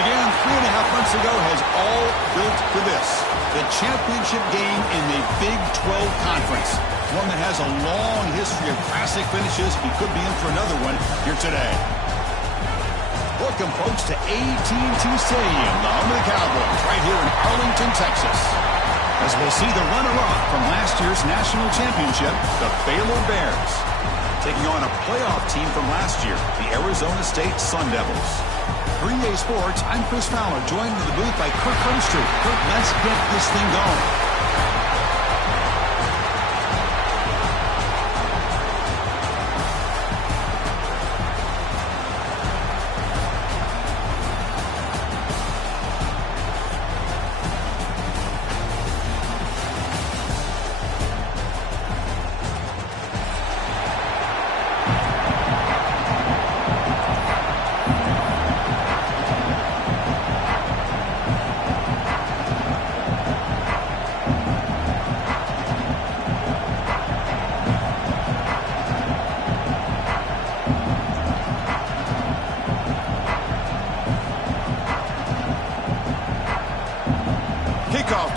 began 3.5 months ago has all built for this. The championship game in the Big 12 Conference. One that has a long history of classic finishes. We could be in for another one here today. Welcome, folks, to AT&T Stadium, the home of the Cowboys, right here in Arlington, Texas. As we'll see the runner-up from last year's national championship, the Baylor Bears, taking on a playoff team from last year, the Arizona State Sun Devils. For EA Sports, I'm Chris Fowler, joined in the booth by Kirk Herbstreit. Kirk, let's get this thing going.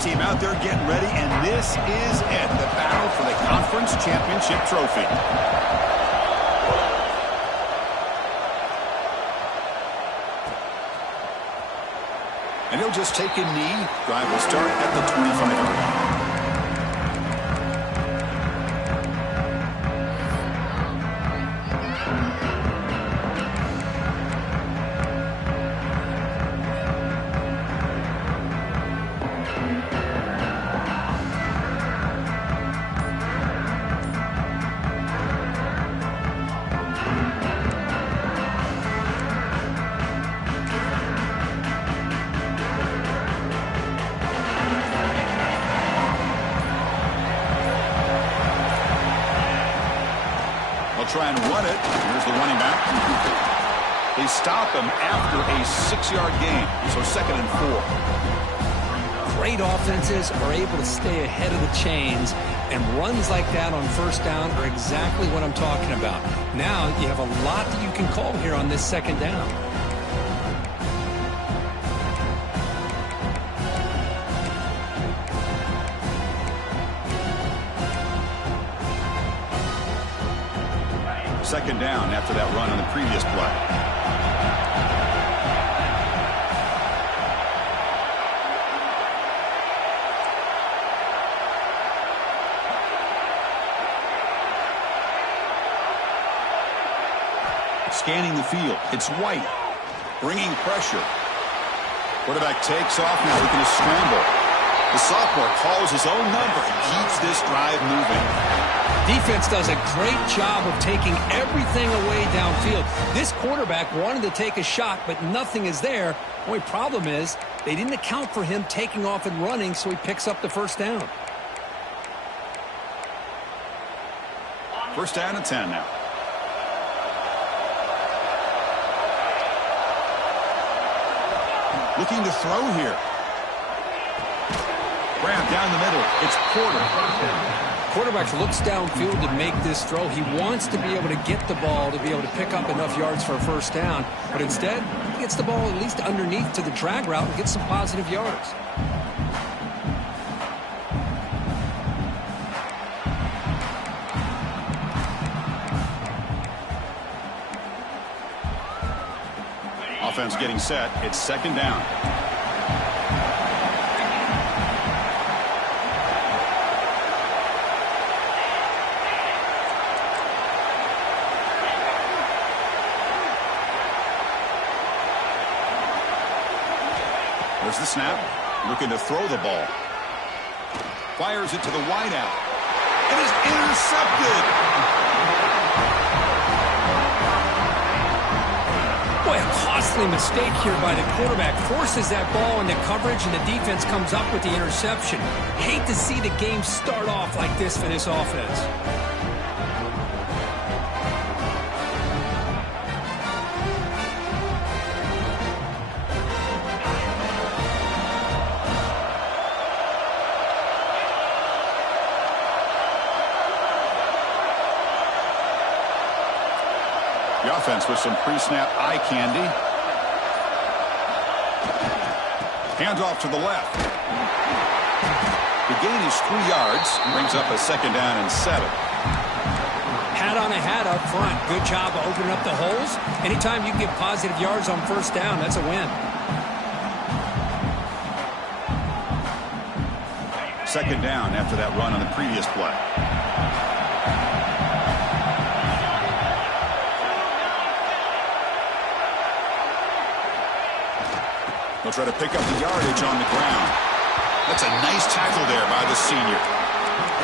Team out there getting ready, and this is it, the battle for the conference championship trophy. And he'll just take a knee. Drive will start at the 25-yard line. Try and run it. Here's the running back. They stop him after a 6-yard gain. So 2nd and 4. Great offenses are able to stay ahead of the chains, and runs like that on first down are exactly what I'm talking about. Now you have a lot that you can call here on this 2nd down. Second down after that run on the previous play. Scanning the field. It's White. Bringing pressure. Quarterback takes off now, looking to scramble. The sophomore calls his own number and keeps this drive moving. Defense does a great job of taking everything away downfield. This quarterback wanted to take a shot, but nothing is there. The only problem is they didn't account for him taking off and running, so he picks up the first down. First down and 10 now. Looking to throw here. Grab down the middle. It's Porter. Quarterback looks downfield to make this throw. He wants to be able to get the ball to be able to pick up enough yards for a first down. But instead, he gets the ball at least underneath to the drag route and gets some positive yards. Offense getting set. It's 2nd down. There's the snap. Looking to throw the ball. Fires it to the wideout. It is intercepted. Boy, a costly mistake here by the quarterback. Forces that ball into coverage, and the defense comes up with the interception. Hate to see the game start off like this for this offense. The offense with some pre-snap eye candy. Handoff to the left. The gain is 3 yards. Brings up a 2nd down and 7. Hat on a hat up front. Good job of opening up the holes. Anytime you can get positive yards on 1st down, that's a win. 2nd down after that run on the previous play. They'll try to pick up the yardage on the ground. That's a nice tackle there by the senior.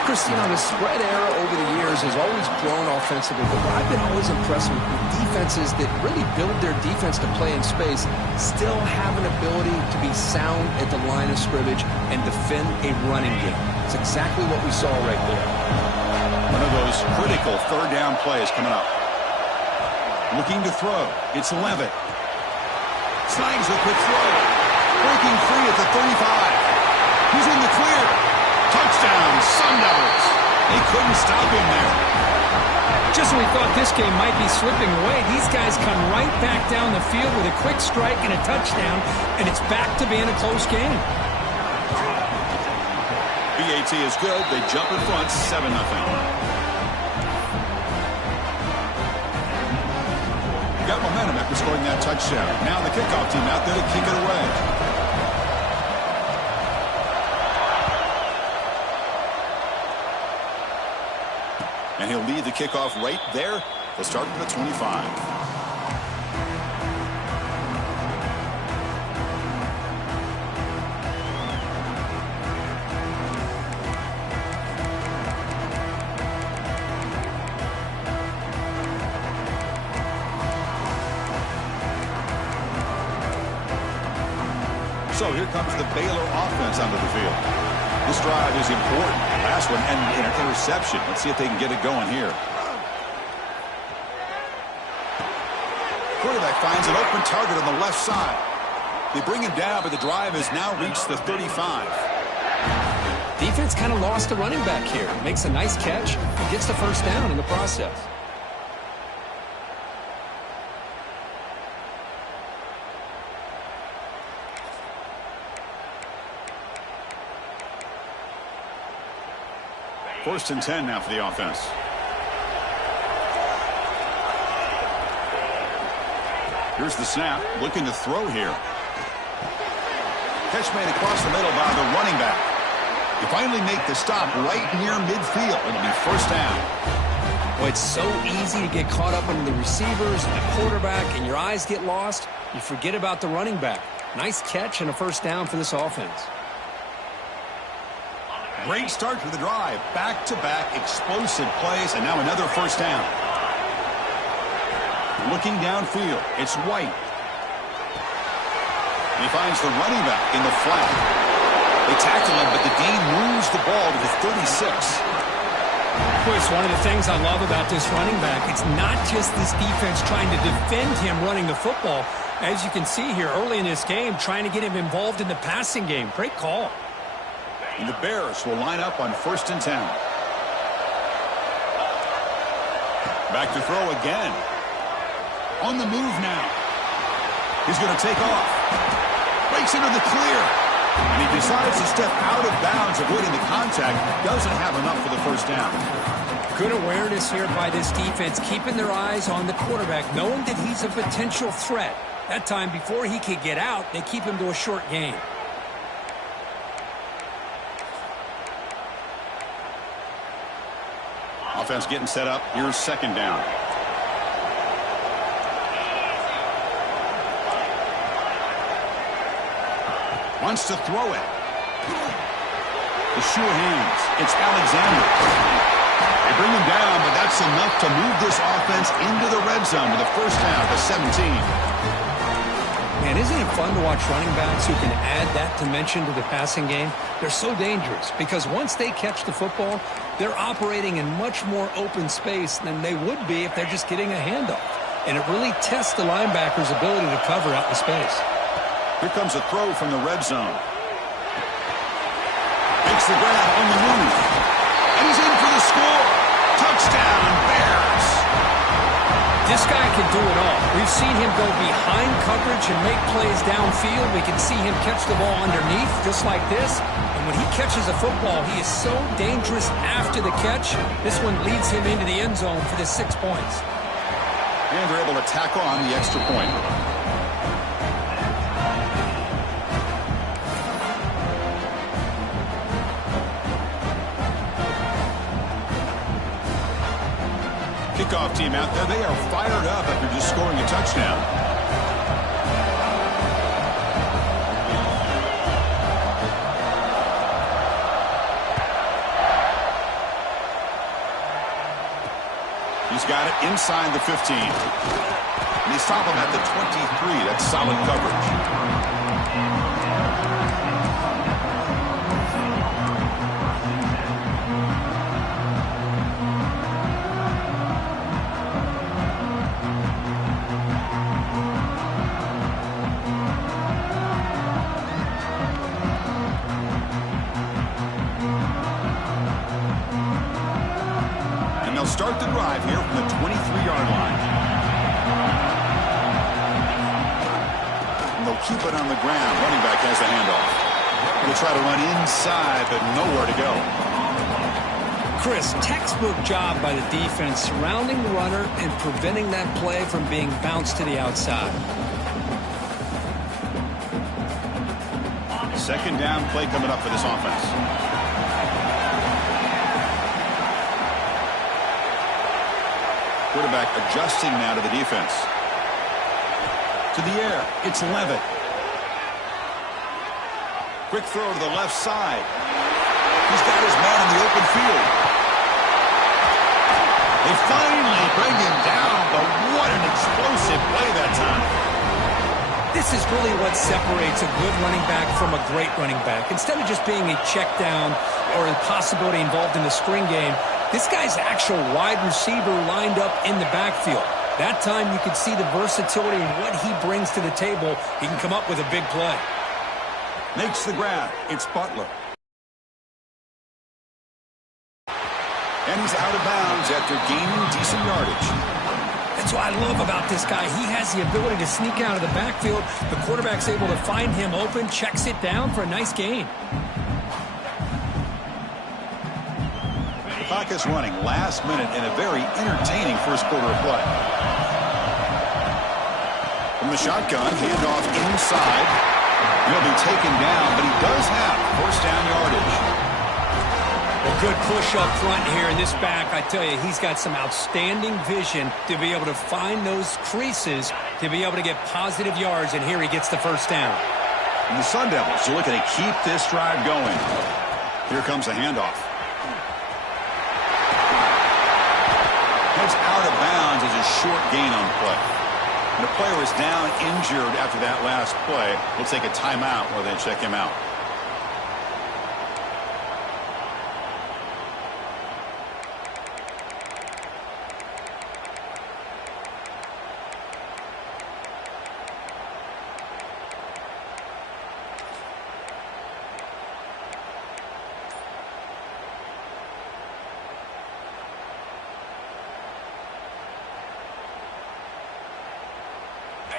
Christine, the spread era over the years has always grown offensively, but I've been always impressed with defenses that really build their defense to play in space, still have an ability to be sound at the line of scrimmage and defend a running game. It's exactly what we saw right there. One of those critical 3rd down plays coming up. Looking to throw. It's Levitt. Slangs a quick throw. Breaking free at the 35. He's in the clear. Touchdown, Sun Devils. They couldn't stop him there. Just when we thought this game might be slipping away, these guys come right back down the field with a quick strike and a touchdown, and it's back to being a close game. BAT is good. They jump in front, 7-0. Got momentum after scoring that touchdown. Now the kickoff team out there to kick it away. And he'll lead the kickoff right there to start at the 25. So here comes the Baylor offense onto the field. This drive is important. Last one ended in an interception. Let's see if they can get it going here. Quarterback finds an open target on the left side. They bring him down, but the drive has now reached the 35. Defense kind of lost a running back here. Makes a nice catch and gets the 1st down in the process. First and 10 now for the offense. Here's the snap. Looking to throw here. Catch made across the middle by the running back. You finally make the stop right near midfield. It'll be 1st down. Well, it's so easy to get caught up in the receivers and the quarterback, and your eyes get lost. You forget about the running back. Nice catch and a 1st down for this offense. Great start to the drive. Back-to-back explosive plays, and now another 1st down. Looking downfield, it's White. He finds the running back in the flat. They tackle him, but the gain moves the ball to the 36. Boy, it's one of the things I love about this running back. It's not just this defense trying to defend him running the football. As you can see here early in this game, trying to get him involved in the passing game. Great call. And the Bears will line up on 1st and 10. Back to throw again. On the move now. He's going to take off. Breaks into the clear. And he decides to step out of bounds, avoiding the contact. Doesn't have enough for the 1st down. Good awareness here by this defense, keeping their eyes on the quarterback, knowing that he's a potential threat. That time, before he could get out, they keep him to a short gain. Offense getting set up. Here's 2nd down. Wants to throw it. The sure hands. It's Alexander. They bring him down, but that's enough to move this offense into the red zone with a 1st down to 17. Man, isn't it fun to watch running backs who can add that dimension to the passing game? They're so dangerous because once they catch the football, they're operating in much more open space than they would be if they're just getting a handoff. And it really tests the linebacker's ability to cover out the space. Here comes a throw from the red zone. Makes the grab on the move. And he's in for the score. Touchdown, Bears. This guy can do it all. We've seen him go behind coverage and make plays downfield. We can see him catch the ball underneath, just like this. And when he catches a football, he is so dangerous after the catch. This one leads him into the end zone for the 6 points. And they're able to tack on the extra point. Kickoff team out there, they are fired up after just scoring a touchdown. He's got it inside the 15. And they stop him at the 23. That's solid coverage. Start the drive here from the 23-yard line. And they'll keep it on the ground. Running back has the handoff. He'll try to run inside, but nowhere to go. Chris, textbook job by the defense surrounding the runner and preventing that play from being bounced to the outside. Second down play coming up for this offense. Quarterback adjusting now to the defense. To the air, it's Levitt. Quick throw to the left side. He's got his man in the open field. They finally bring him down, but what an explosive play that time. This is really what separates a good running back from a great running back. Instead of just being a check down or a possibility involved in the screen game, this guy's actual wide receiver lined up in the backfield. That time you could see the versatility and what he brings to the table. He can come up with a big play. Makes the grab. It's Butler. And he's out of bounds after gaining decent yardage. That's what I love about this guy. He has the ability to sneak out of the backfield. The quarterback's able to find him open, checks it down for a nice gain. Clock is running last minute in a very entertaining first quarter of play. From the shotgun, handoff inside. He'll be taken down, but he does have first down yardage. A good push up front here in this back. I tell you, he's got some outstanding vision to be able to find those creases, to be able to get positive yards, and here he gets the first down. And the Sun Devils are looking to keep this drive going. Here comes a handoff. Heads out of bounds as a short gain on the play. And the player is down injured after that last play. We'll take a timeout while they check him out.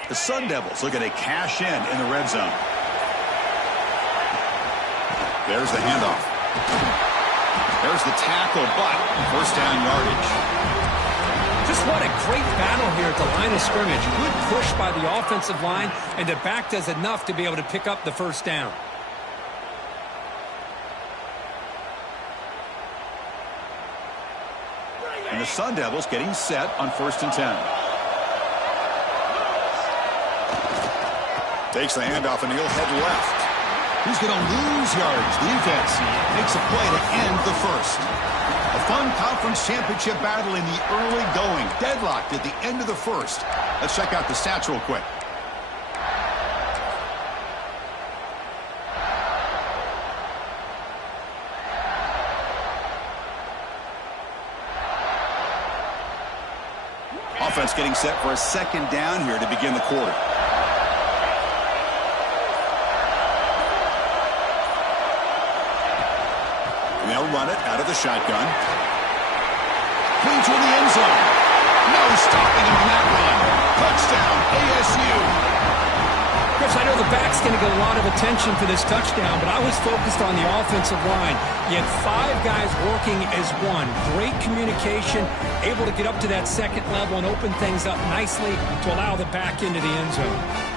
The Sun Devils looking to cash in the red zone. There's the handoff. There's the tackle, but first down yardage. Just what a great battle here at the line of scrimmage. Good push by the offensive line, and the back does enough to be able to pick up the first down. And the Sun Devils getting set on 1st and 10. Takes the handoff, and he'll head left. He's going to lose yardage. The defense makes a play to end the first. A fun conference championship battle in the early going. Deadlocked at the end of the first. Let's check out the stats real quick. Offense getting set for a second down here to begin the quarter. They'll run it out of the shotgun. Clean to the end zone. No no stopping him on that run. Touchdown, ASU. Chris, I know the back's going to get a lot of attention for this touchdown, but I was focused on the offensive line. You had 5 guys working as one. Great communication, able to get up to that second level and open things up nicely to allow the back into the end zone.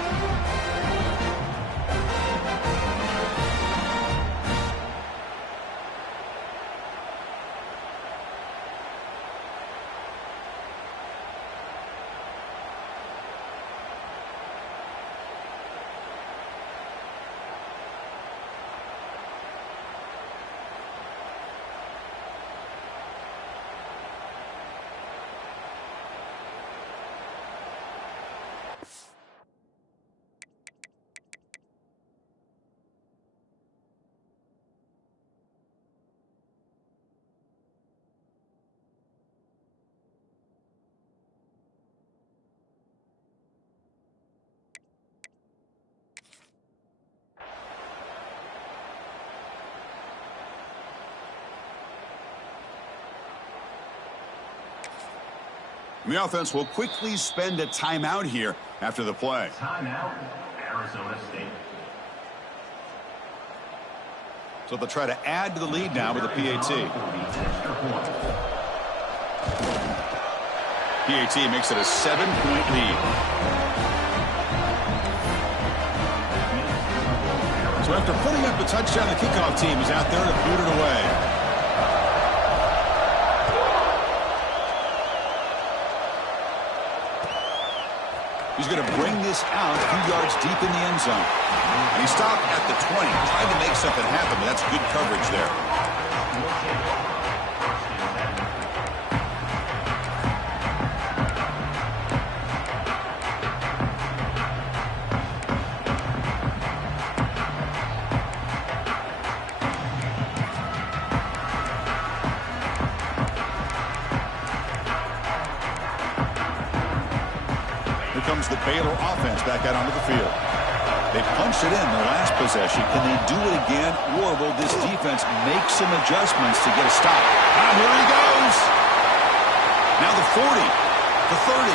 The offense will quickly spend a timeout here after the play. Timeout, Arizona State. So they'll try to add to the lead now with a PAT. PAT makes it a 7-point lead. So after putting up a touchdown, the kickoff team is out there to boot it away. He's going to bring this out a few yards deep in the end zone. And he stopped at the 20, trying to make something happen, but that's good coverage there. Comes the Baylor offense back out onto the field. They punched it in the last possession. Can they do it again, or will this defense make some adjustments to get a stop? Here he goes. Now the 40, the 30,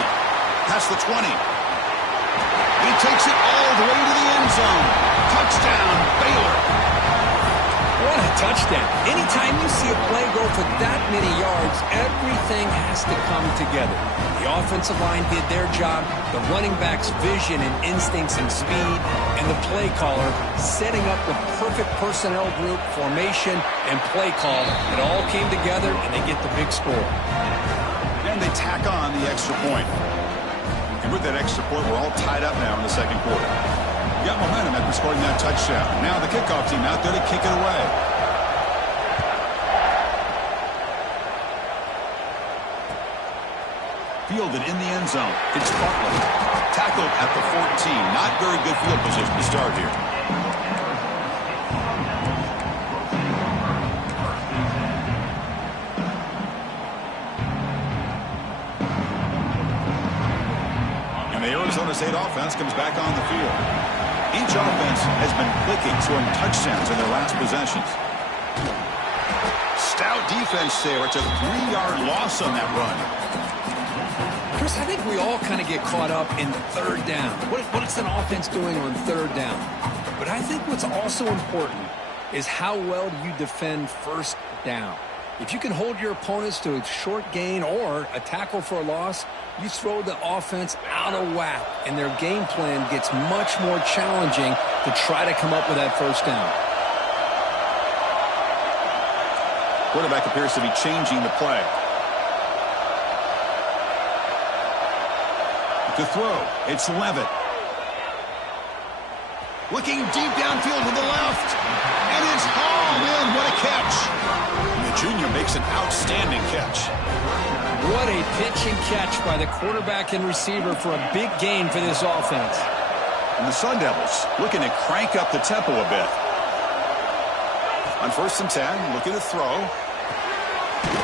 past the 20. He takes it all the way to the end zone. Touchdown, Baylor. What a touchdown. Anytime you see a play go for that many yards, everything has to come together. The offensive line did their job, the running back's vision and instincts and speed, and the play caller setting up the perfect personnel group, formation, and play call. It all came together, and they get the big score. And they tack on the extra point. And with that extra point, we're all tied up now in the second quarter. Got momentum after scoring that touchdown. Now the kickoff team out there to kick it away. Fielded in the end zone. It's Butler. Tackled at the 14. Not very good field position to start here. And the Arizona State offense comes back on the field. Each offense has been clicking, scoring touchdowns in their last possessions. Stout defense there. It's a 3-yard loss on that run. Chris, I think we all kind of get caught up in third down. What's an offense doing on third down? But I think what's also important is how well do you defend first down. If you can hold your opponents to a short gain or a tackle for a loss, you throw the offense out of whack, and their game plan gets much more challenging to try to come up with that first down. Quarterback appears to be changing the play. To throw, it's Levitt. Looking deep downfield to the left, and it's hauled in. What a catch. And the junior makes an outstanding catch. What a pitch and catch by the quarterback and receiver for a big gain for this offense. And the Sun Devils looking to crank up the tempo a bit. On 1st and 10, looking to throw.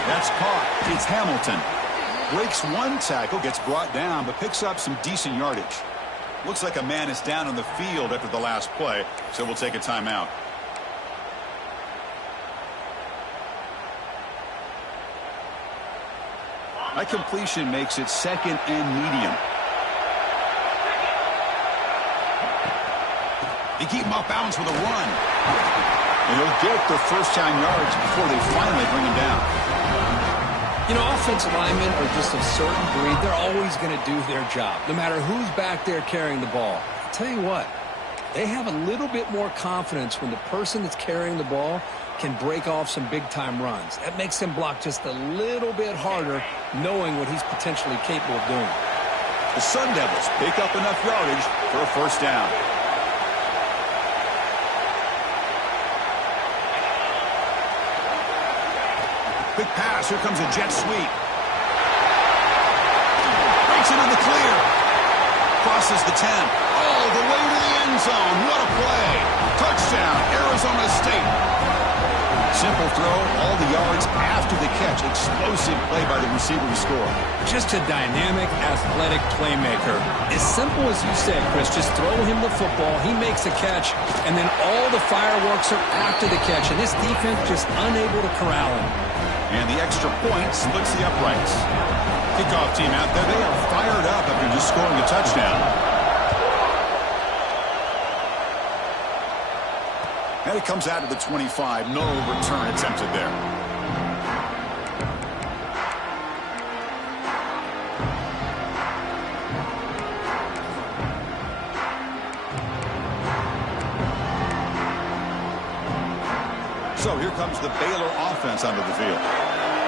That's caught. It's Hamilton. Breaks one tackle, gets brought down, but picks up some decent yardage. Looks like a man is down on the field after the last play, so we'll take a timeout. That completion makes it 2nd and medium. They keep him off balance with a run. And he'll get the first down yards before they finally bring him down. You know, offensive linemen are just a certain breed. They're always going to do their job, no matter who's back there carrying the ball. I'll tell you what, they have a little bit more confidence when the person that's carrying the ball can break off some big-time runs. That makes them block just a little bit harder, knowing what he's potentially capable of doing. The Sun Devils pick up enough yardage for a first down. Quick pass. Here comes a jet sweep. Breaks it in the clear. Crosses the 10. All the way to the end zone. What a play. Touchdown, Arizona State. Simple throw. All the yards after the catch. Explosive play by the receiver to score. Just a dynamic, athletic playmaker. As simple as you said, Chris, just throw him the football. He makes a catch, and then all the fireworks are after the catch. And this defense just unable to corral him. And the extra point splits the uprights. Kickoff team out there. They are fired up after just scoring a touchdown. And it comes out to the 25. No return attempted there. So here comes the Baylor offense onto the field.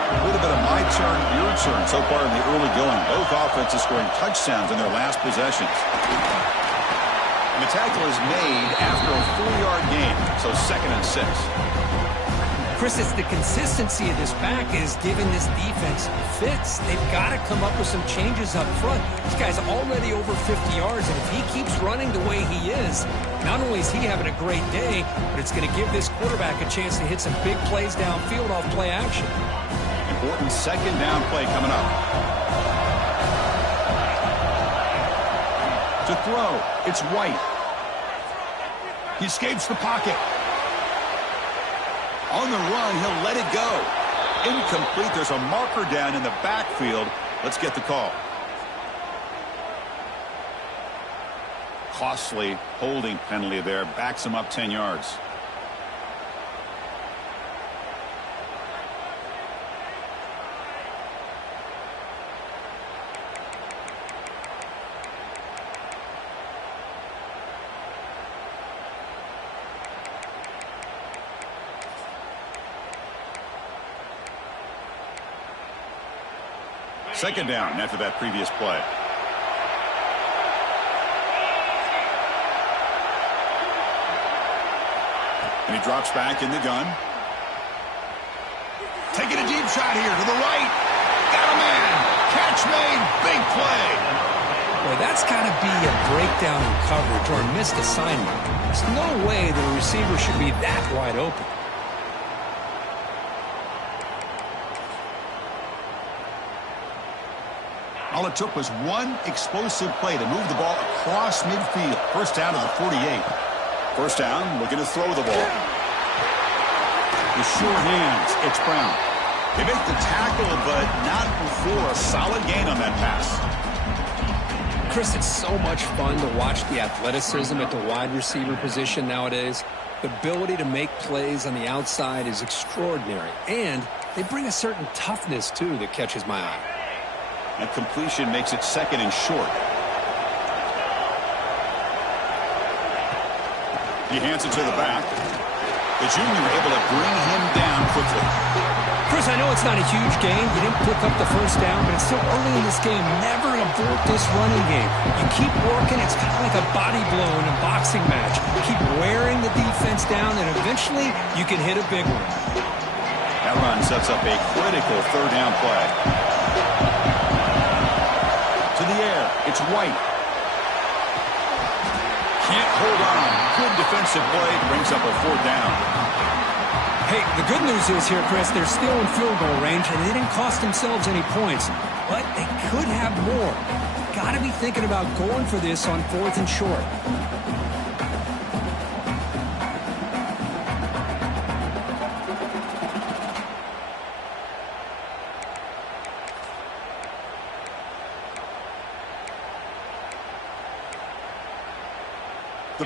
A little bit of my turn, your turn so far in the early going. Both offenses scoring touchdowns in their last possessions. And the tackle is made after a 4-yard gain, so 2nd and 6. Chris, it's the consistency of this back is giving this defense fits. They've got to come up with some changes up front. This guy's already over 50 yards, and if he keeps running the way he is, not only is he having a great day, but it's going to give this quarterback a chance to hit some big plays downfield off play action. Important 2nd down play coming up. To throw, it's White. He escapes the pocket. On the run, he'll let it go. Incomplete. There's a marker down in the backfield. Let's get the call. Costly holding penalty there. Backs him up 10 yards. Second down after that previous play. And he drops back in the gun. Taking a deep shot here to the right. Got a man. Catch made. Big play. Boy, that's got to be a breakdown in coverage or a missed assignment. There's no way that a receiver should be that wide open. All it took was one explosive play to move the ball across midfield. First down to the 48. First down, looking to throw the ball. With sure hands, it's Brown. They make the tackle, but not before a solid gain on that pass. Chris, it's so much fun to watch the athleticism at the wide receiver position nowadays. The ability to make plays on the outside is extraordinary. And they bring a certain toughness, too, that catches my eye. That completion makes it 2nd and short. He hands it to the back. The junior able to bring him down quickly. Chris, I know it's not a huge game. You didn't pick up the first down, but it's still early in this game. Never abort this running game. You keep working. It's kind of like a body blow in a boxing match. You keep wearing the defense down, and eventually you can hit a big one. That run sets up a critical 3rd down play. To the air, it's White. Can't hold on. Good defensive play, brings up a 4th down. Hey, the good news is here, Chris, they're still in field goal range, and they didn't cost themselves any points. But they could have more. Got to be thinking about going for this on 4th and short.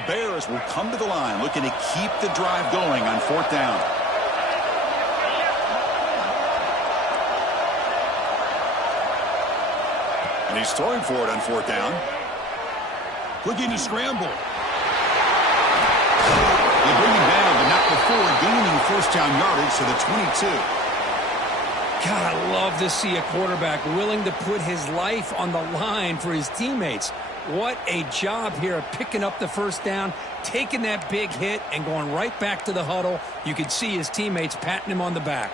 Bears will come to the line looking to keep the drive going on 4th down. And he's throwing for it on 4th down. Looking to scramble. They bring him down, but not before gaining 1st down yardage to the 22. God, I love to see a quarterback willing to put his life on the line for his teammates. What a job here of picking up the 1st down, taking that big hit, and going right back to the huddle. You could see his teammates patting him on the back.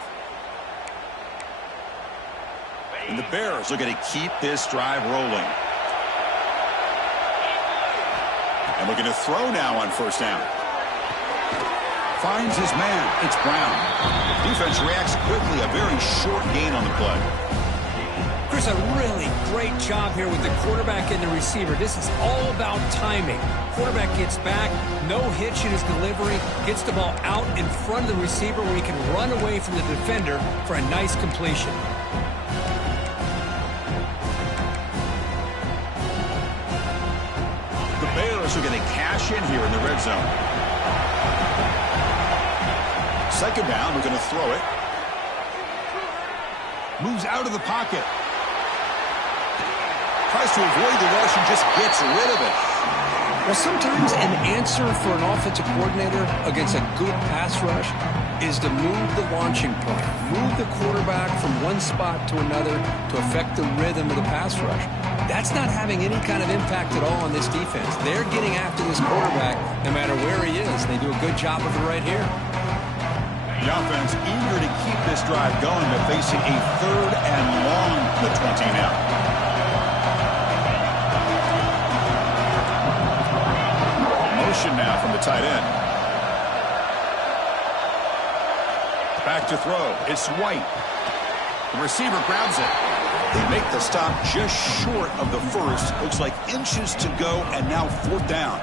And the Bears looking to keep this drive rolling. And looking to throw now on 1st down. Finds his man. It's Brown. Defense reacts quickly. A very short gain on the play. Chris, a really great job here with the quarterback and the receiver. This is all about timing. Quarterback gets back, no hitch in his delivery, gets the ball out in front of the receiver where he can run away from the defender for a nice completion. The Bears are going to cash in here in the red zone. 2nd down, we're going to throw it. Moves out of the pocket. Tries to avoid the rush and just gets rid of it. Well, sometimes an answer for an offensive coordinator against a good pass rush is to move the launching point. Move the quarterback from one spot to another to affect the rhythm of the pass rush. That's not having any kind of impact at all on this defense. They're getting after this quarterback no matter where he is. They do a good job of it right here. The offense eager to keep this drive going, but facing a 3rd and long to the 20 now. Motion now from the tight end. Back to throw. It's White. The receiver grabs it. They make the stop just short of the 1st. Looks like inches to go, and now 4th down.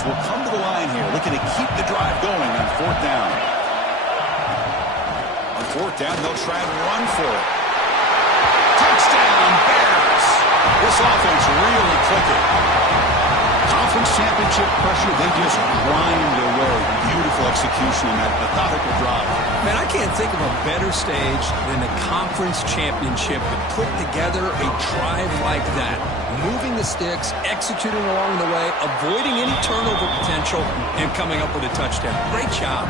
Will come to the line here, looking to keep the drive going on 4th down. On 4th down, they'll try and run for it. Touchdown, Bears! This offense really clicking. Conference championship pressure, they just grind away. Beautiful execution on that methodical drive. Man, I can't think of a better stage than the conference championship to put together a drive like that. Moving the sticks, executing along the way, avoiding any turnover potential, and coming up with a touchdown. Great job.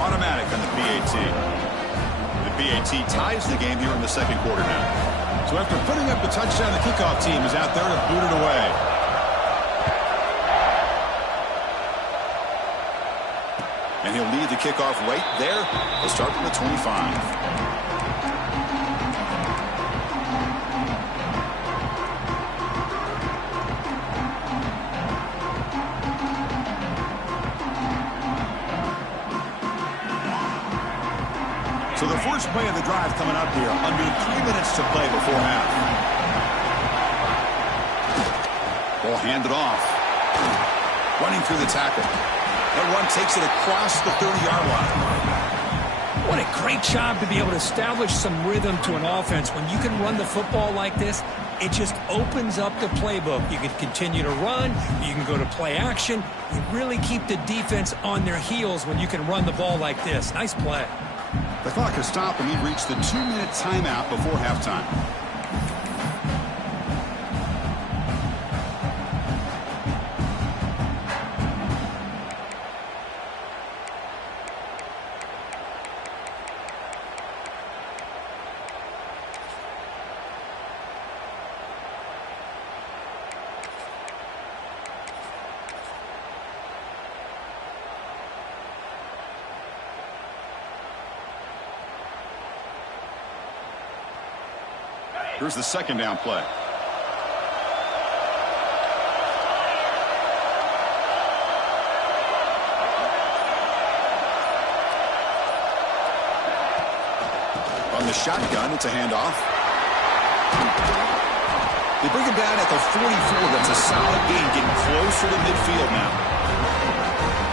Automatic on the PAT. The PAT ties the game here in the 2nd quarter now. So after putting up the touchdown, the kickoff team is out there to boot it away. And he'll lead the kickoff right there. He'll start from the 25. So the first play of the drive coming up here, under 3 minutes to play before half. Ball handed off. Running through the tackle. That run takes it across the 30-yard line. What a great job to be able to establish some rhythm to an offense. When you can run the football like this, it just opens up the playbook. You can continue to run. You can go to play action. You really keep the defense on their heels when you can run the ball like this. Nice play. The clock has stopped, and we've reached the 2-minute timeout before halftime. Here's the 2nd down play. On the shotgun, it's a handoff. They bring him down at the 44. That's a solid gain, getting closer to midfield now.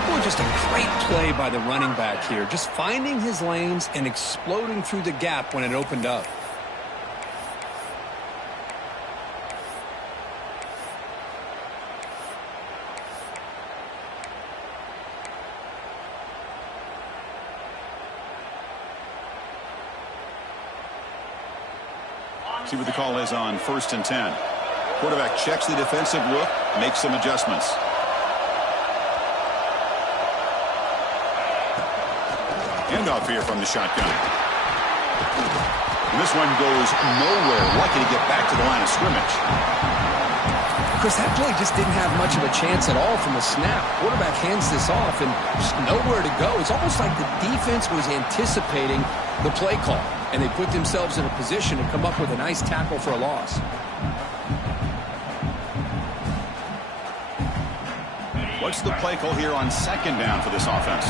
Boy, just a great play by the running back here. Just finding his lanes and exploding through the gap when it opened up. See what the call is on 1st and 10. Quarterback checks the defensive look, makes some adjustments. Handoff here from the shotgun. And this one goes nowhere. Lucky to get back to the line of scrimmage. Chris, that play just didn't have much of a chance at all from the snap. Quarterback hands this off and just nowhere to go. It's almost like the defense was anticipating the play call, and they put themselves in a position to come up with a nice tackle for a loss. What's the play call here on 2nd down for this offense?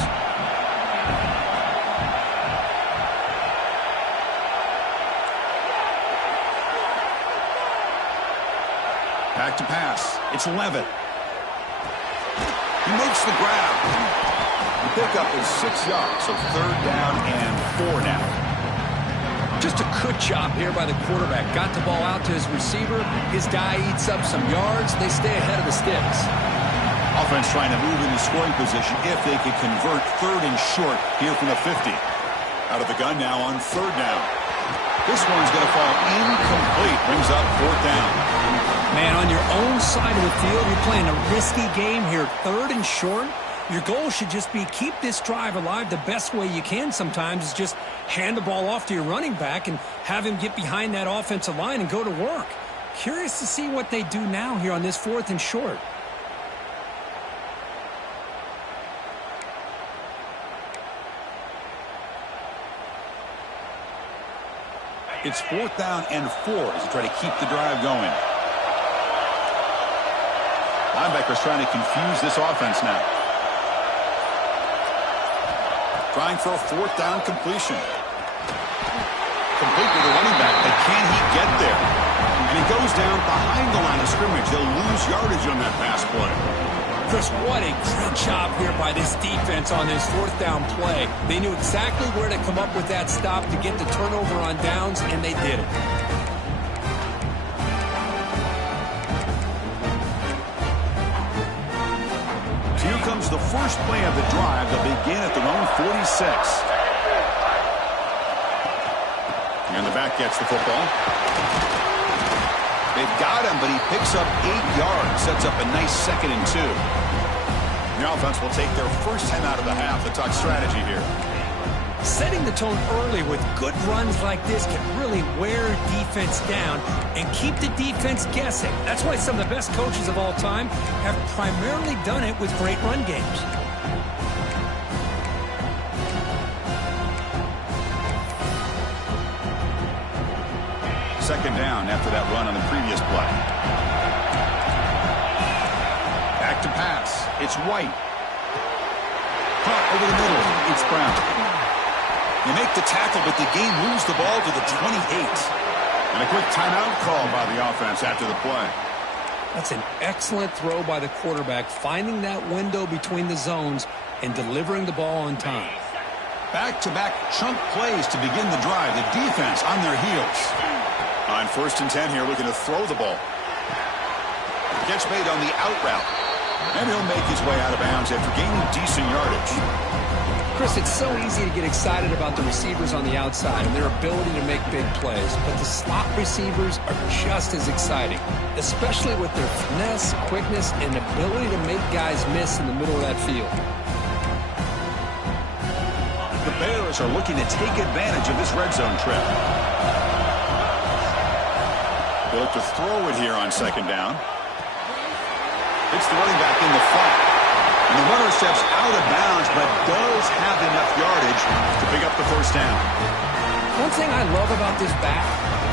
Back to pass. It's Levitt. He makes the grab. The pickup is 6 yards, so 3rd down and 4 now. Just a good job here by the quarterback. Got the ball out to his receiver. His guy eats up some yards. They stay ahead of the sticks. Offense trying to move into scoring position if they could convert 3rd and short here from the 50. Out of the gun now on 3rd down. This one's going to fall incomplete. Brings up 4th down. Man, on your own side of the field, you're playing a risky game here. 3rd and short. Your goal should just be keep this drive alive the best way you can sometimes is just hand the ball off to your running back and have him get behind that offensive line and go to work. Curious to see what they do now here on this 4th and short. It's 4th down and 4 as they try to keep the drive going. Linebackers trying to confuse this offense now. Trying for a 4th down completion. Complete with the running back, but can he get there? And he goes down behind the line of scrimmage. They'll lose yardage on that pass play. Chris, what a great job here by this defense on this 4th down play. They knew exactly where to come up with that stop to get the turnover on downs, and they did it. Here comes the first play of the drive. They'll begin at their own 46. And the back gets the football. They've got him, but he picks up 8 yards. Sets up a nice 2nd and 2. The offense will take their first 10 out of the half. The talk strategy here. Setting the tone early with good runs like this can really wear defense down and keep the defense guessing. That's why some of the best coaches of all time have primarily done it with great run games. Second down after that run on the previous play. Back to pass. It's White. Caught over the middle. It's Brown. They make the tackle, but the game moves the ball to the 28. And a quick timeout call by the offense after the play. That's an excellent throw by the quarterback, finding that window between the zones and delivering the ball on time. Back-to-back chunk plays to begin the drive. The defense on their heels. On 1st and 10 here, looking to throw the ball. Gets made on the out route. And he'll make his way out of bounds after gaining decent yardage. Chris, it's so easy to get excited about the receivers on the outside and their ability to make big plays, but the slot receivers are just as exciting, especially with their finesse, quickness, and ability to make guys miss in the middle of that field. The Bears are looking to take advantage of this red zone trip. They look to throw it here on 2nd down. It's the running back in the front. And the runner steps out of bounds, but does have enough yardage to pick up the 1st down. One thing I love about this back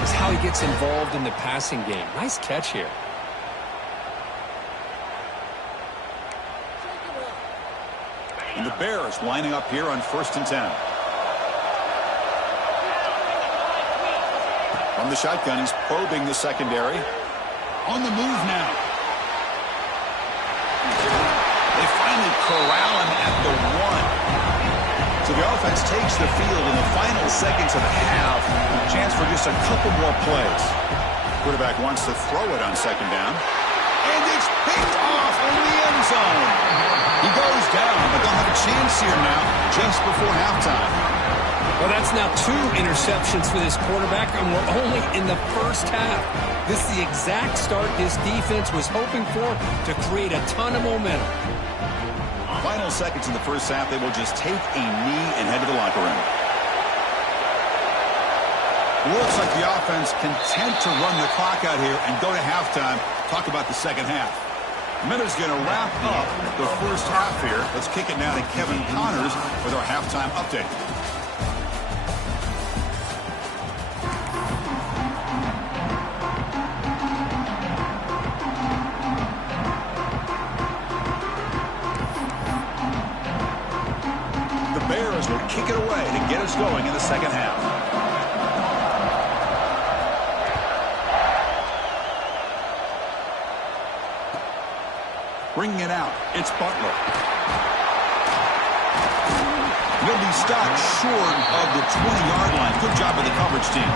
is how he gets involved in the passing game. Nice catch here. And the Bears lining up here on 1st and 10. From the shotgun, he's probing the secondary. On the move now. They finally corral him at the 1. So the offense takes the field in the final seconds of the half. Chance for just a couple more plays. Quarterback wants to throw it on second down. And it's picked off in the end zone. He goes down, but they'll have a chance here now just before halftime. Well, that's now 2 interceptions for this quarterback, and we're only in the first half. This is the exact start this defense was hoping for to create a ton of momentum. Final seconds in the first half, they will just take a knee and head to the locker room. Looks like the offense content to run the clock out here and go to halftime. Talk about the second half. Minutes going to wrap up the first half here. Let's kick it now to Kevin Connors with our halftime update. The Bears will kick it away to get us going in the second half. Bringing it out, it's Butler. He'll be stopped short of the 20-yard line. Good job by the coverage team.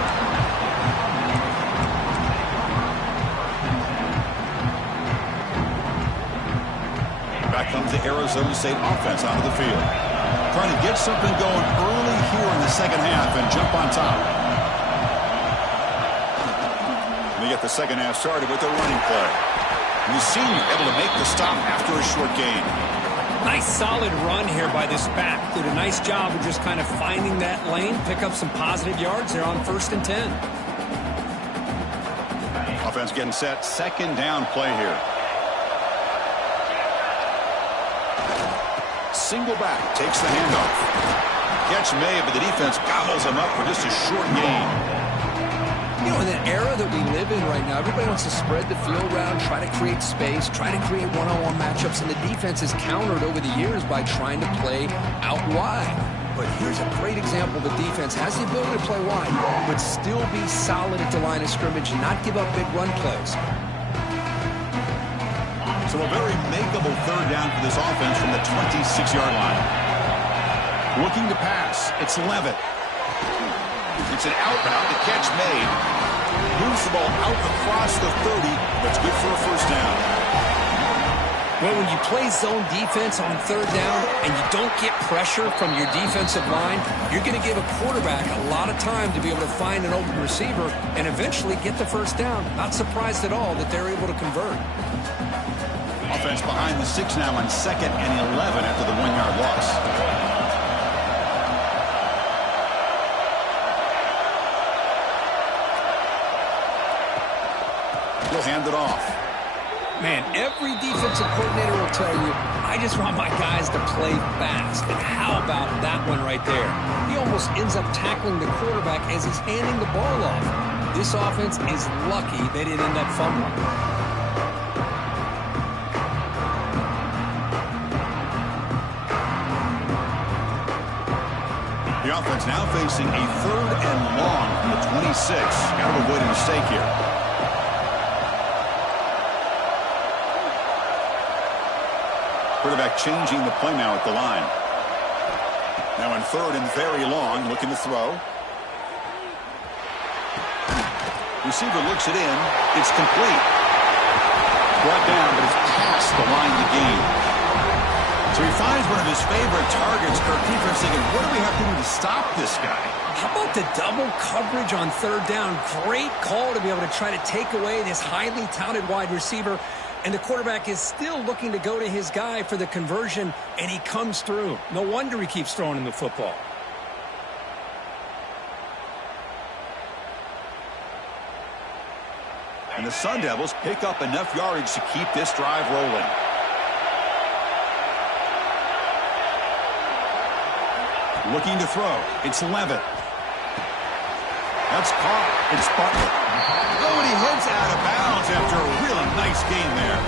Back comes the Arizona State offense out of the field. Trying to get something going early here in the second half and jump on top. They get the second half started with a running play. And the senior able to make the stop after a short gain. Nice solid run here by this back. Did a nice job of just kind of finding that lane, pick up some positive yards there on 1st and 10. Offense getting set, second down play here. Single back, takes the handoff. Catch made, but the defense gobbles him up for just a short gain. You know, in the era that we live in right now, everybody wants to spread the field around, try to create space, try to create one-on-one matchups, and the defense is countered over the years by trying to play out wide. But here's a great example. The defense has the ability to play wide, but still be solid at the line of scrimmage and not give up big run plays. So a very makeable third down for this offense from the 26-yard line. Looking to pass, it's Levitt. It's an out route, the catch made. Moves the ball out across the 30, but it's good for a first down. Well, when you play zone defense on third down and you don't get pressure from your defensive line, you're going to give a quarterback a lot of time to be able to find an open receiver and eventually get the first down. Not surprised at all that they're able to convert. Offense behind the 6 now on 2nd and 11 after the 1-yard loss. He'll hand it off. Man, every defensive coordinator will tell you, I just want my guys to play fast. And how about that one right there? He almost ends up tackling the quarterback as he's handing the ball off. This offense is lucky they didn't end up fumbling. The offense now facing a 3rd and long from the 26. Got to avoid a mistake here. Quarterback changing the play now at the line. Now in 3rd and very long, looking to throw. Receiver looks it in. It's complete. Brought down, but it's past the line of the game. So he finds one of his favorite targets. Kirk defense thinking, what do we have to do to stop this guy? How about the double coverage on 3rd down? Great call to be able to try to take away this highly touted wide receiver. And the quarterback is still looking to go to his guy for the conversion, and he comes through. No wonder he keeps throwing him the football. And the Sun Devils pick up enough yardage to keep this drive rolling. Looking to throw. It's Levitt. That's caught. It's Butler. Oh, and he heads out of bounds after a really nice game there.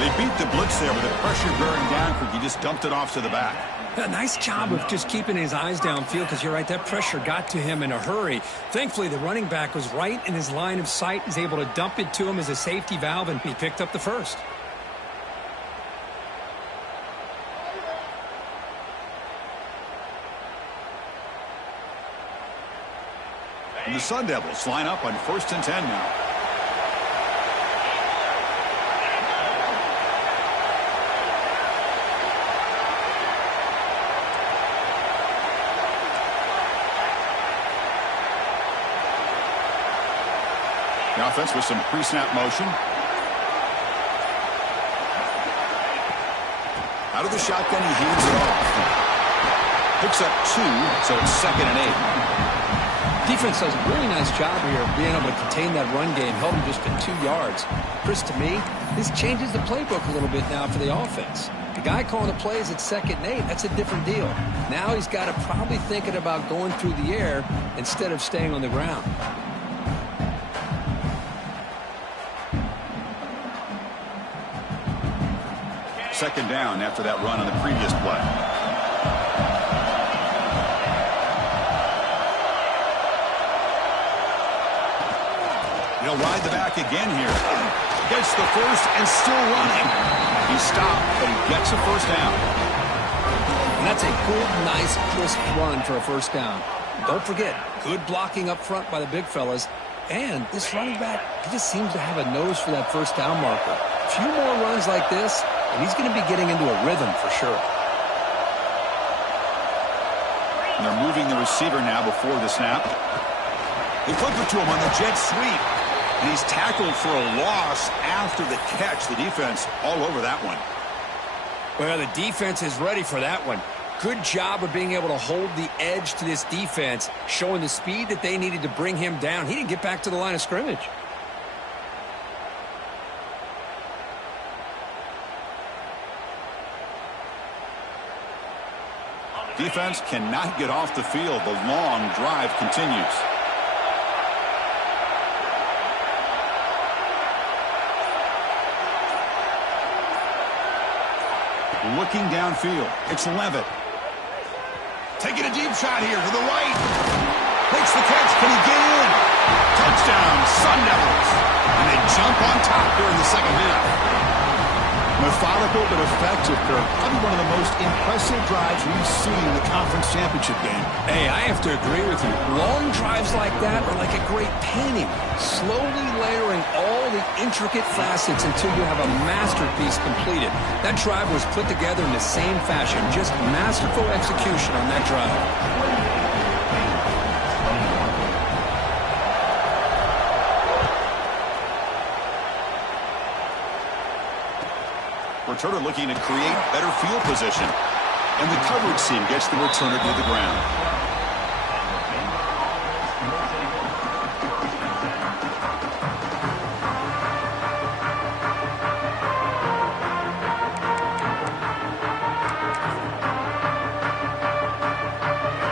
They beat the blitz there with the pressure bearing down quick. He just dumped it off to the back. A nice job of just keeping his eyes downfield because you're right, that pressure got to him in a hurry. Thankfully, the running back was right in his line of sight. He's able to dump it to him as a safety valve, and he picked up the first. And the Sun Devils line up on 1st and 10 now. The offense with some pre-snap motion. Out of the shotgun, he heaves it off. Picks up 2, so it's 2nd and 8. Defense does a really nice job here of being able to contain that run game, held him just to 2 yards. Chris, to me, this changes the playbook a little bit now for the offense. The guy calling the plays at 2nd and 8, that's a different deal. Now he's got to probably thinking about going through the air instead of staying on the ground. Second down after that run on the previous play. He'll ride the back again here. Gets the first and still running. He stopped, but he gets a first down. And that's a good, nice, crisp run for a first down. Don't forget, good blocking up front by the big fellas. And this running back, he just seems to have a nose for that first down marker. A few more runs like this, and he's going to be getting into a rhythm for sure. And they're moving the receiver now before the snap. They flip it to him on the jet sweep. And he's tackled for a loss after the catch. The defense all over that one. Well, the defense is ready for that one. Good job of being able to hold the edge to this defense, showing the speed that they needed to bring him down. He didn't get back to the line of scrimmage. Defense cannot get off the field. The long drive continues. Looking downfield. It's Levitt. Taking a deep shot here to the right. Makes the catch. Can he get in? Touchdown, Sun Devils. And they jump on top here in the second half. Methodical but effective, Kirk. Probably one of the most impressive drives we've seen in the conference championship game. Hey, I have to agree with you. Long drives like that are like a great painting. Slowly layering all the intricate facets until you have a masterpiece completed. That drive was put together in the same fashion. Just masterful execution on that drive. Returner looking to create better field position. And the coverage team gets the returner to the ground.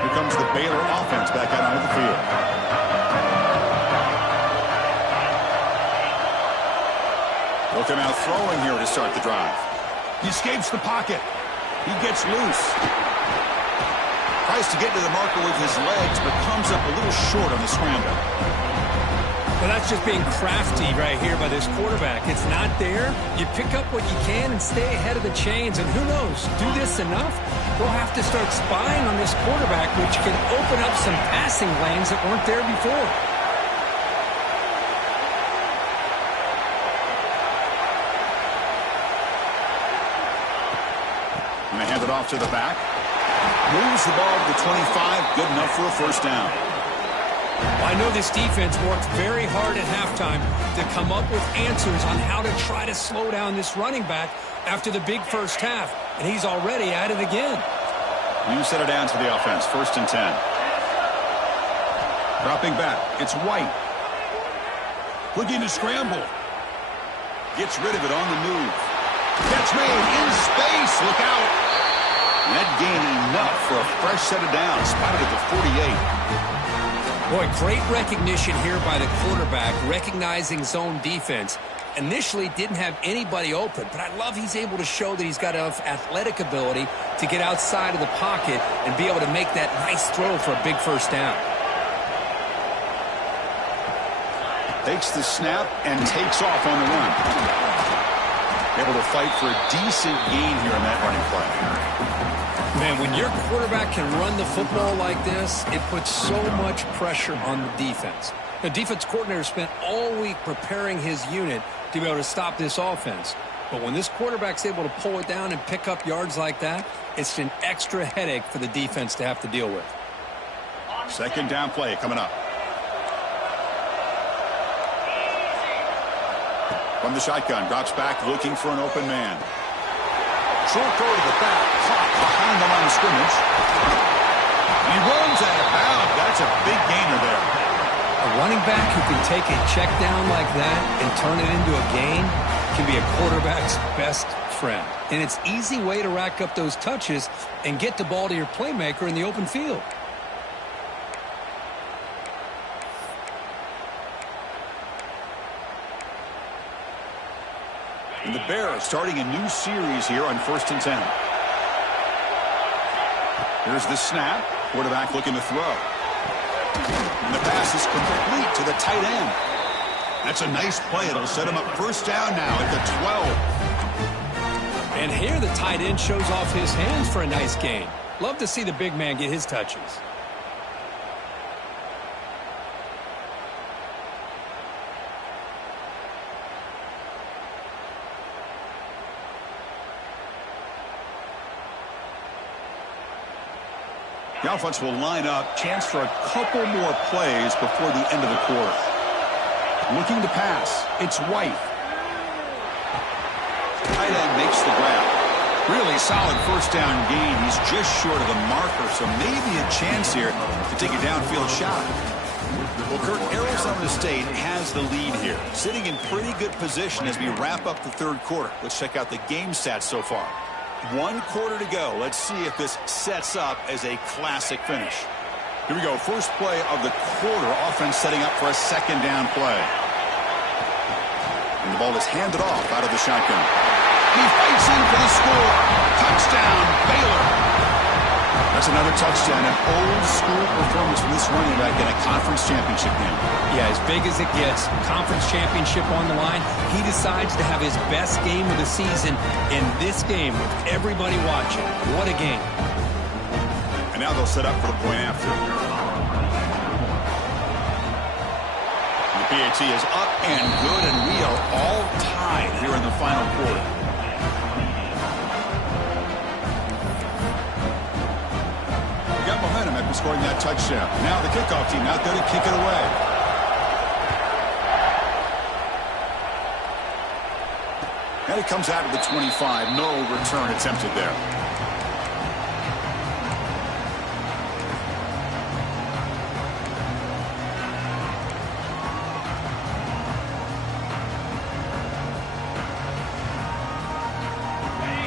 Here comes the Baylor offense back out onto the field. Looking out throwing here to start the drive. He escapes the pocket. He gets loose. Tries to get to the marker with his legs, but comes up a little short on the scramble. Well, that's just being crafty right here by this quarterback. It's not there. You pick up what you can and stay ahead of the chains. And who knows, do this enough, we'll have to start spying on this quarterback, which can open up some passing lanes that weren't there before. Hand it off to the back. Moves the ball to the 25. Good enough for a first down. Well, I know this defense worked very hard at halftime to come up with answers on how to try to slow down this running back after the big first half. And he's already at it again. You set it down to the offense. 1st and 10. Dropping back. It's White. Looking to scramble. Gets rid of it on the move. Catch made in space. Look out. That gained enough for a fresh set of downs. Spotted at the 48. Boy, great recognition here by the quarterback, recognizing zone defense. Initially didn't have anybody open, but I love he's able to show that he's got enough athletic ability to get outside of the pocket and be able to make that nice throw for a big first down. Takes the snap and takes off on the run. Able to fight for a decent gain here in that running play. Man, when your quarterback can run the football like this, it puts so much pressure on the defense. The defense coordinator spent all week preparing his unit to be able to stop this offense. But when this quarterback's able to pull it down and pick up yards like that, it's an extra headache for the defense to have to deal with. Second down play coming up. From the shotgun, drops back looking for an open man. Short throw to the back, caught behind the line of scrimmage. And he runs out of bounds. That's a big gainer there. A running back who can take a check down like that and turn it into a gain can be a quarterback's best friend. And it's an easy way to rack up those touches and get the ball to your playmaker in the open field. And the Bears starting a new series here on 1st and 10. Here's the snap. Quarterback looking to throw. And the pass is complete to the tight end. That's a nice play. It'll set him up first down now at the 12. And here the tight end shows off his hands for a nice gain. Love to see the big man get his touches. The offense will line up. Chance for a couple more plays before the end of the quarter. Looking to pass. It's White. Tight end makes the grab. Really solid first down gain. He's just short of the marker, so maybe a chance here to take a downfield shot. Well, Kurt, Arizona State has the lead here. Sitting in pretty good position as we wrap up the third quarter. Let's check out the game stats so far. 1 quarter to go. Let's see if this sets up as a classic finish. Here we go. First play of the quarter. Offense setting up for a second down play. And the ball is handed off out of the shotgun. And he fights in for the score. Touchdown, Baylor. That's another touchdown. An old school performance from this running back in a conference championship game. Yeah, as big as it gets, conference championship on the line. He decides to have his best game of the season in this game with everybody watching. What a game. And now they'll set up for the point after. The PAT is up and good, and we are all tied here in the final quarter. We got momentum after scoring that touchdown. Now the kickoff team out there to kick it away. And it comes out to the 25. No return attempted there.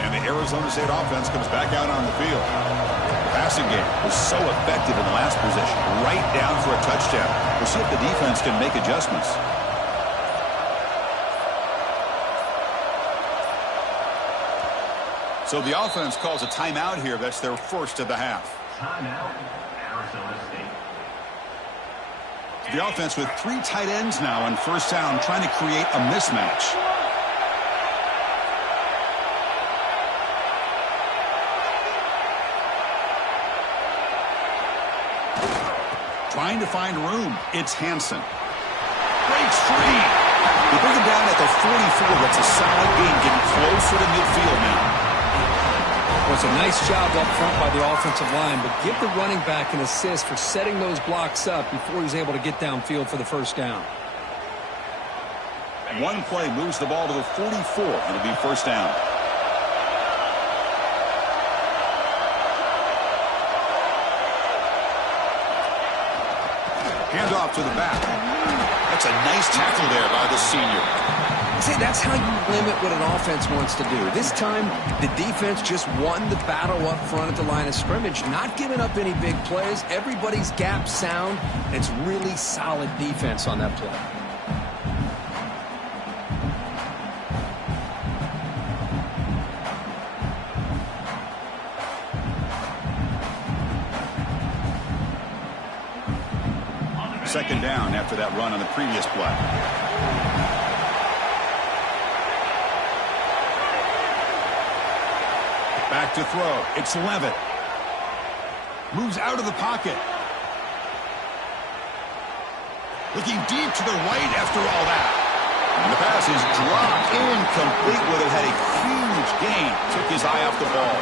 And the Arizona State offense comes back out on the field. The passing game was so effective in the last possession. Right down for a touchdown. We'll see if the defense can make adjustments. So the offense calls a timeout here. That's their first of the half. Timeout, Arizona State. The offense with 3 tight ends now on first down, trying to create a mismatch. Trying to find room. It's Hansen. Breaks free. They bring him down at the 44. That's a solid gain, getting closer to midfield now. Well, it's a nice job up front by the offensive line, but give the running back an assist for setting those blocks up before he's able to get downfield for the first down. One play moves the ball to the 44. It'll be first down. Hand off to the back. That's a nice tackle there by the senior. See, that's how you limit what an offense wants to do. This time, the defense just won the battle up front at the line of scrimmage, not giving up any big plays. Everybody's gap sound, and it's really solid defense on that play. Second down after that run on the previous play. Back to throw. It's Levitt. Moves out of the pocket. Looking deep to the right after all that. And the pass is dropped incomplete. Would have had a huge gain. Took his eye off the ball.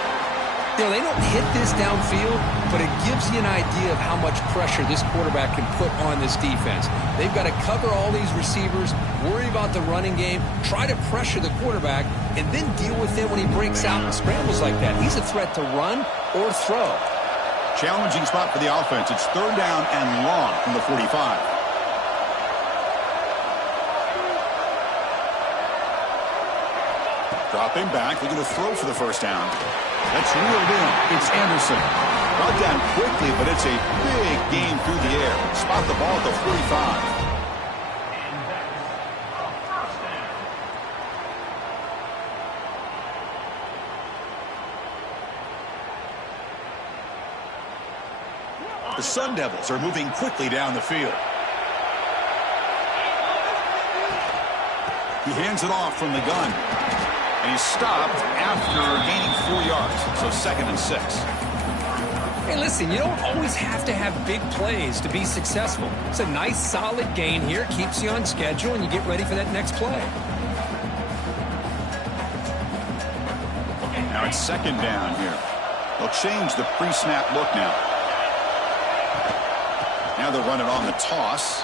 You know, they don't hit this downfield, but it gives you an idea of how much pressure this quarterback can put on this defense. They've got to cover all these receivers, worry about the running game, try to pressure the quarterback, and then deal with him when he breaks out and scrambles like that. He's a threat to run or throw. Challenging spot for the offense. It's third down and long from the 45. Dropping back, looking to throw for the first down. That's reeled in. It's Anderson. Brought down quickly, but it's a big gain through the air. Spot the ball at the 45. The Sun Devils are moving quickly down the field. He hands it off from the gun. And he's stopped after gaining 4 yards. So second and 6. Hey, listen, you don't always have to have big plays to be successful. It's a nice, solid gain here. Keeps you on schedule, and you get ready for that next play. Now it's second down here. They'll change the pre-snap look now. Now they'll run it on the toss.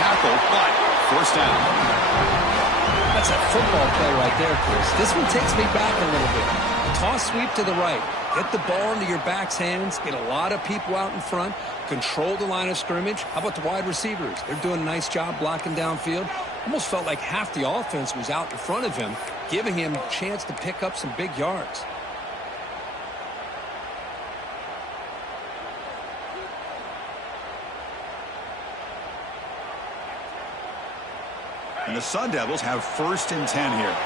Tackle, but first down. That's a football play right there, Chris. This one takes me back a little bit. Toss sweep to the right. Get the ball into your back's hands. Get a lot of people out in front. Control the line of scrimmage. How about the wide receivers? They're doing a nice job blocking downfield. Almost felt like half the offense was out in front of him, giving him a chance to pick up some big yards. And the Sun Devils have first and 10 here.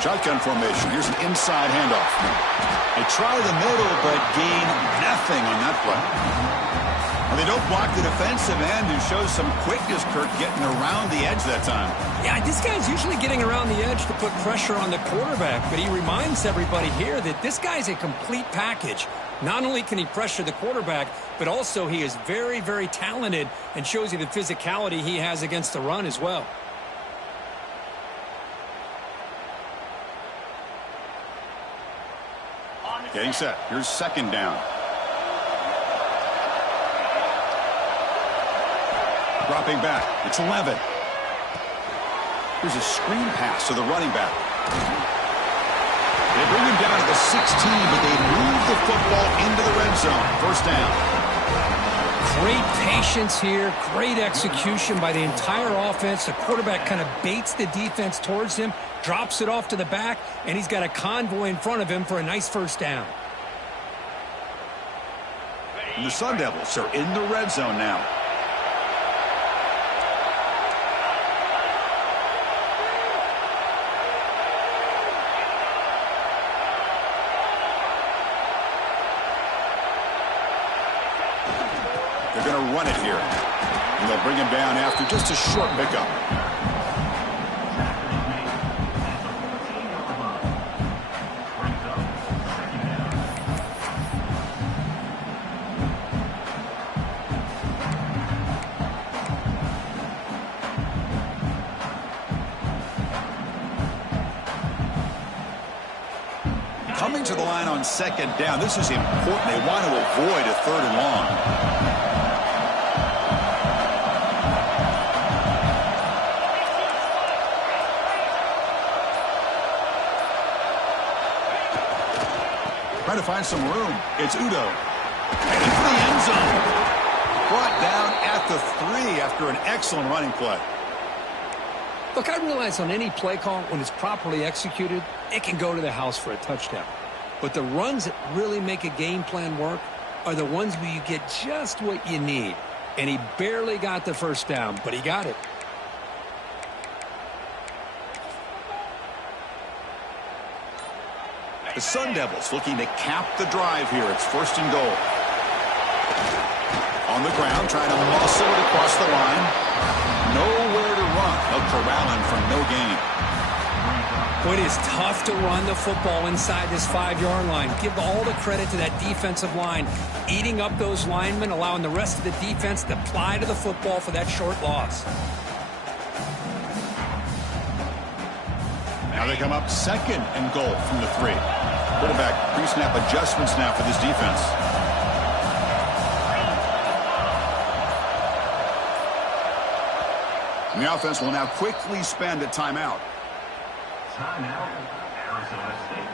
Shotgun formation. Here's an inside handoff. They try the middle, but gain nothing on that play. Well, they don't block the defensive end, who shows some quickness, Kirk, getting around the edge that time. Yeah, this guy's usually getting around the edge to put pressure on the quarterback, but he reminds everybody here that this guy's a complete package. Not only can he pressure the quarterback, but also he is very, very talented and shows you the physicality he has against the run as well. Getting set. Here's second down. Dropping back. It's Levitt. Here's a screen pass to the running back. They bring him down to the 16, but they move the football into the red zone. First down. Great patience here. Great execution by the entire offense. The quarterback kind of baits the defense towards him, drops it off to the back, and he's got a convoy in front of him for a nice first down. And the Sun Devils are in the red zone now. They're going to run it here. And they'll bring him down after just a short pickup. Coming to the line on second down. This is important. They want to avoid a third and long. Trying to find some room. It's Udo. Heading for the end zone. Brought down at the 3 after an excellent running play. Look, I realize on any play call, when it's properly executed, it can go to the house for a touchdown. But the runs that really make a game plan work are the ones where you get just what you need. And he barely got the first down, but he got it. The Sun Devils looking to cap the drive here. It's 1st and goal. On the ground, trying to muscle it across the line. Nowhere to run. They'll corral him for no gain. It is tough to run the football inside this 5-yard line. Give all the credit to that defensive line. Eating up those linemen, allowing the rest of the defense to fly to the football for that short loss. Now they come up 2nd and goal from the 3. Quarterback pre-snap adjustments now for this defense. And the offense will now quickly spend a timeout. Timeout, Arizona State.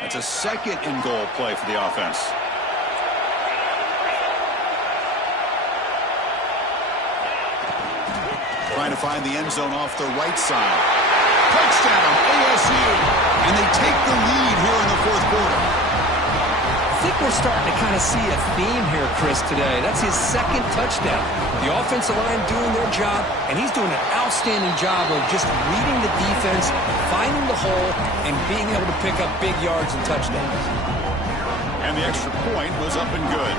That's a 2nd and goal play for the offense. Trying to find the end zone off the right side. Touchdown, ASU. And they take the lead here in the 4th quarter. I think we're starting to kind of see a theme here, Chris, today. That's his 2nd touchdown. The offensive line doing their job, and he's doing an outstanding job of just reading the defense, finding the hole, and being able to pick up big yards and touchdowns. And the extra point was up and good.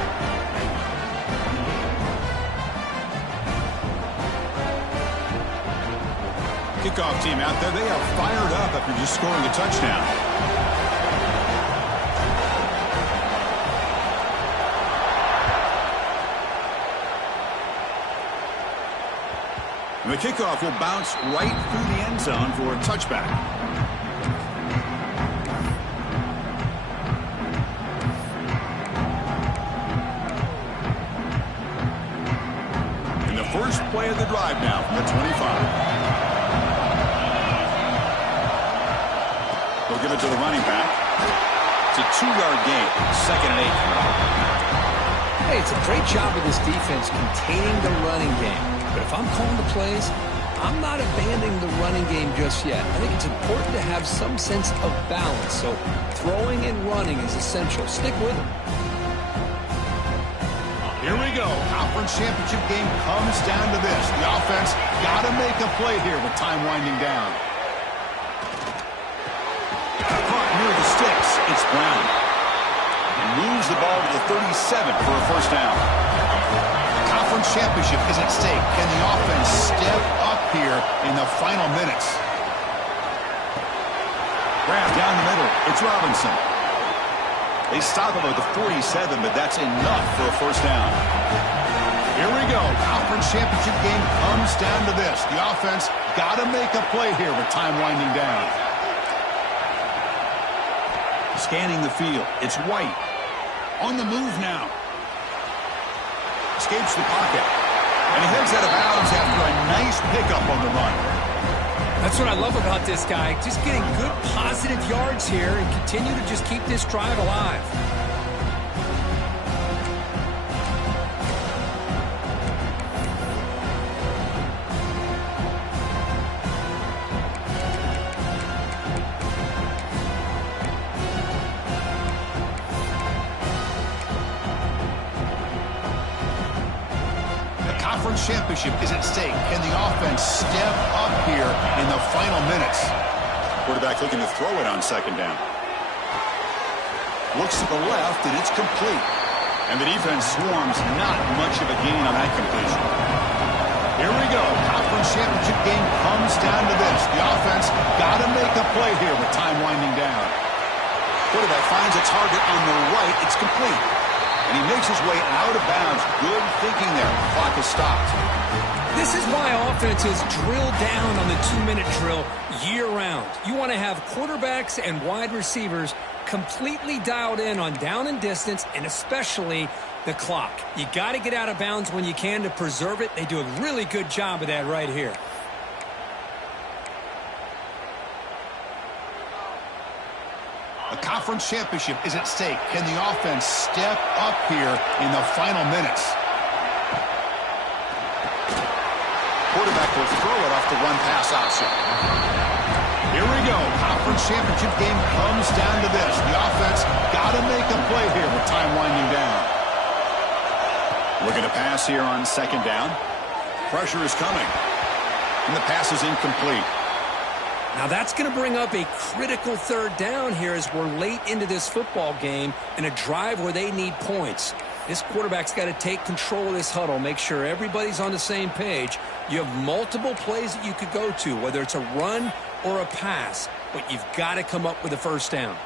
Kickoff team out there, they are fired up after just scoring a touchdown. And the kickoff will bounce right through the end zone for a touchback. And the first play of the drive now from the 25. They'll give it to the running back. It's a 2-yard gain. 2nd and 8. Hey, it's a great job of this defense containing the running game. But if I'm calling the plays, I'm not abandoning the running game just yet. I think it's important to have some sense of balance. So throwing and running is essential. Stick with it. Here we go. Conference championship game comes down to this. The offense got to make a play here with time winding down. Caught near the sticks. It's Brown. And moves the ball to the 37 for a first down. The conference championship is at stake. Can the offense step up here in the final minutes? Grab down the middle. It's Robinson. They stop him at the 47, but that's enough for a first down. Here we go. Conference championship game comes down to this. The offense got to make a play here with time winding down. Scanning the field. It's White. On the move now. Escapes the pocket. And he heads out of bounds after a nice pickup on the run. That's what I love about this guy. Just getting good positive yards here and continue to just keep this drive alive. Championship is at stake. Can the offense step up here in the final minutes? Quarterback looking to throw it on second down. Looks to the left, and it's complete. And the defense swarms. Not much of a gain on that completion. Here we go. Conference championship game comes down to this. The offense got to make a play here with time winding down. Quarterback finds a target on the right. It's complete. And he makes his way out of bounds. Good thinking there. The clock is stopped. This is why offenses drill down on the 2-minute drill year-round. You want to have quarterbacks and wide receivers completely dialed in on down and distance, and especially the clock. You got to get out of bounds when you can to preserve it. They do a really good job of that right here. A conference championship is at stake. Can the offense step up here in the final minutes? Quarterback will throw it off the run-pass option. Here we go. Conference championship game comes down to this. The offense got to make a play here with time winding down. Looking to pass here on second down. Pressure is coming. And the pass is incomplete. Now that's going to bring up a critical third down here as we're late into this football game in a drive where they need points. This quarterback's got to take control of this huddle, make sure everybody's on the same page. You have multiple plays that you could go to, whether it's a run or a pass, but you've got to come up with a first down.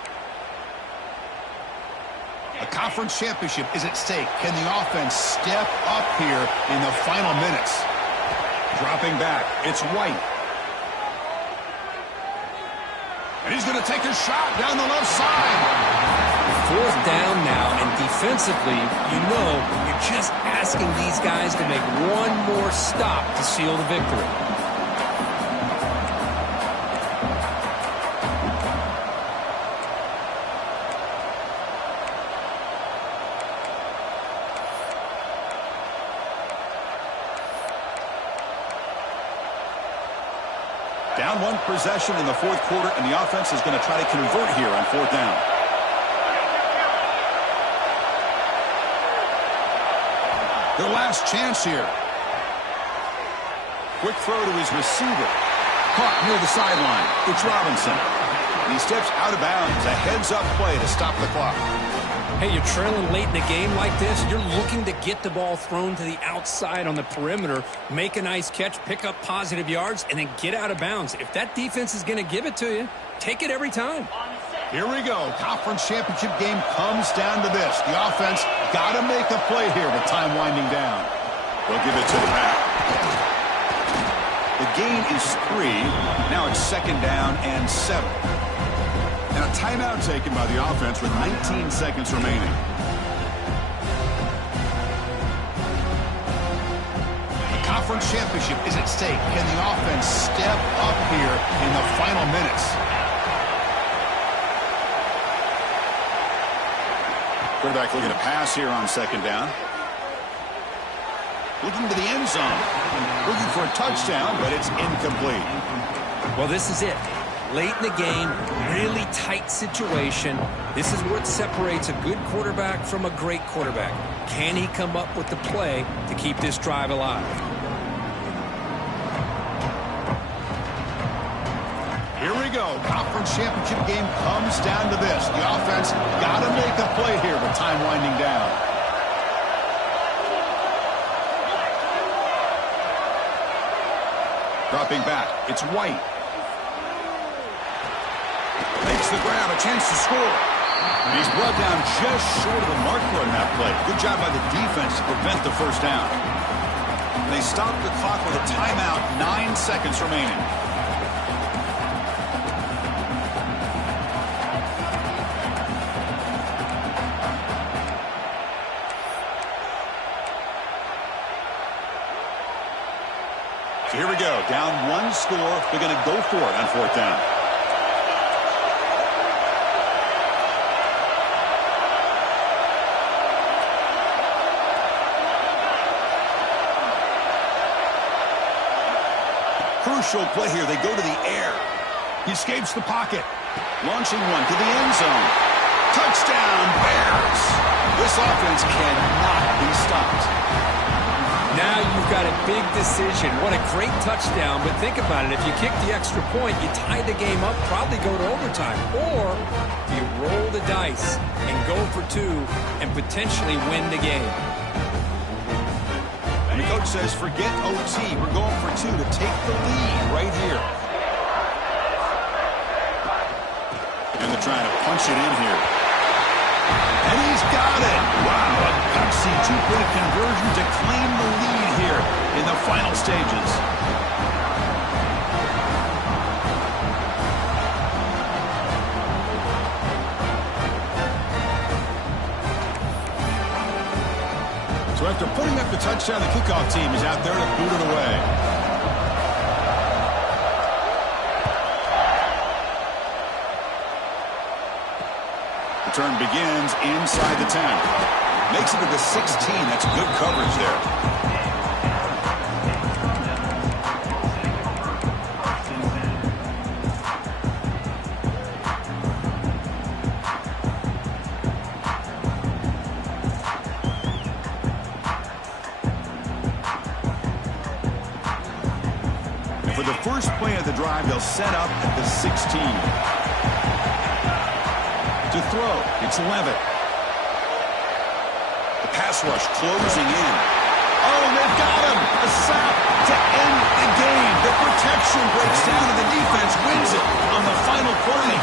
A conference championship is at stake. Can the offense step up here in the final minutes? Dropping back, it's White. And he's going to take a shot down the left side. Fourth down now, and defensively, you know, you're just asking these guys to make one more stop to seal the victory. Down one possession in the fourth quarter, and the offense is going to try to convert here on fourth down. Their last chance here. Quick throw to his receiver. Caught near the sideline. It's Robinson. And he steps out of bounds. A heads-up play to stop the clock. Hey, you're trailing late in a game like this. You're looking to get the ball thrown to the outside on the perimeter, make a nice catch, pick up positive yards, and then get out of bounds. If that defense is going to give it to you, take it every time. Here we go. Conference championship game comes down to this. The offense got to make a play here with time winding down. They'll give it to the back. The gain is 3. Now it's second down and 7. And a timeout taken by the offense with 19 seconds remaining. The conference championship is at stake. Can the offense step up here in the final minutes? Quarterback looking to pass here on second down. Looking to the end zone. Looking for a touchdown, but it's incomplete. Well, this is it. Late in the game, really tight situation. This is what separates a good quarterback from a great quarterback. Can he come up with the play to keep this drive alive? Here we go. Conference championship game comes down to this. The offense got to make a play here with time winding down. Dropping back, it's White. Makes the grab, a chance to score. And he's brought down just short of the marker on that play. Good job by the defense to prevent the first down. And they stop the clock with a timeout, 9 seconds remaining. So here we go, down 1 score. They're going to go for it on fourth down. Crucial play here. They go to the air. He escapes the pocket. Launching one to the end zone. Touchdown, Bears. This offense cannot be stopped. Now you've got a big decision. What a great touchdown, but think about it. If you kick the extra point, you tie the game up, probably go to overtime. Or you roll the dice and go for 2 and potentially win the game. And the coach says, forget OT. We're going for 2 to take the lead right here. And they're trying to punch it in here. And he's got it. Wow, a gutsy 2-point conversion to claim the lead here in the final stages. So after putting up the touchdown, the kickoff team is out there to boot it away. Return begins inside the 10. Makes it to the 16. That's good coverage there. For the first play of the drive, they'll set up at the 16. To throw, it's Levitt. The pass rush closing in. Oh, they've got him! A sack to end the game. The protection breaks down and the defense wins it on the final play.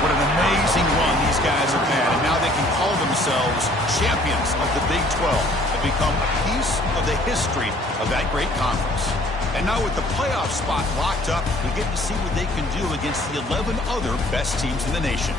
What an amazing run these guys have had, and now they can call themselves champions of the Big 12 and become a piece of the history of that great conference. And now with the playoff spot locked up, we get to see what they can do against the 11 other best teams in the nation.